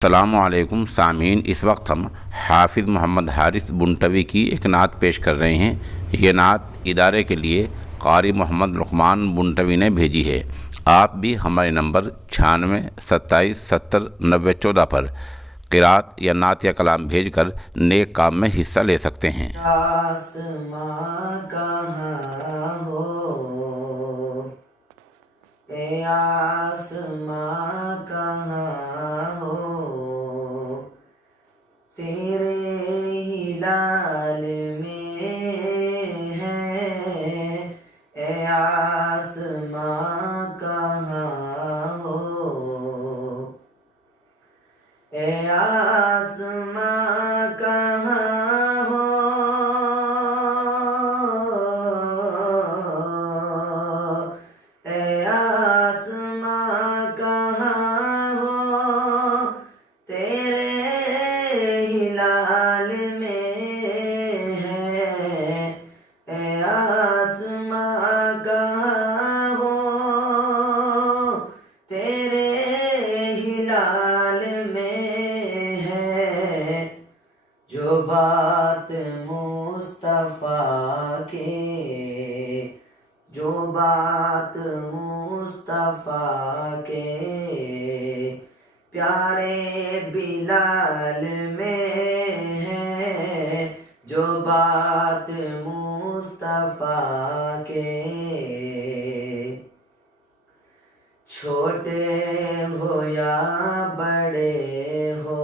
अस्सलामुअलैकुम सामीन। इस वक्त हम हाफिज़ मोहम्मद हारिस बुंटवी की एक नात पेश कर रहे हैं। ये नात इदारे के लिए कारी मोहम्मद लुकमान बुंटवी ने भेजी है। आप भी हमारे नंबर 96 27 70 90 14 पर क़िरात या नात या कलाम भेज कर नेक काम में हिस्सा ले सकते हैं। आसमां कहाँ हो, ए आसमां कहाँ हो, तेरे हिलाल में है, ए आसमां कहाँ हो, ए आसमां कहाँ हो, ए आसमां कहाँ हो, तेरे हिलाल में है, ए आसमां कहाँ हो, तेरे हिलाल में है। जो बात मुस्तफ़ा के, जो बात मुस्तफ़ा के प्यारे बिलाल में है, जो बात मुस्तफ़ा के। छोटे हो या बड़े हो,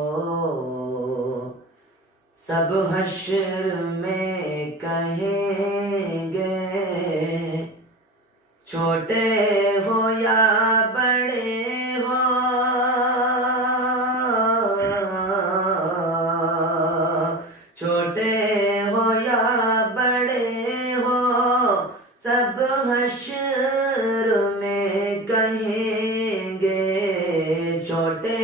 सब हश्र में कहेंगे। छोटे हो या बड़े हो, छोटे हो या बड़े हो, सब हश्र में कहेंगे। छोटे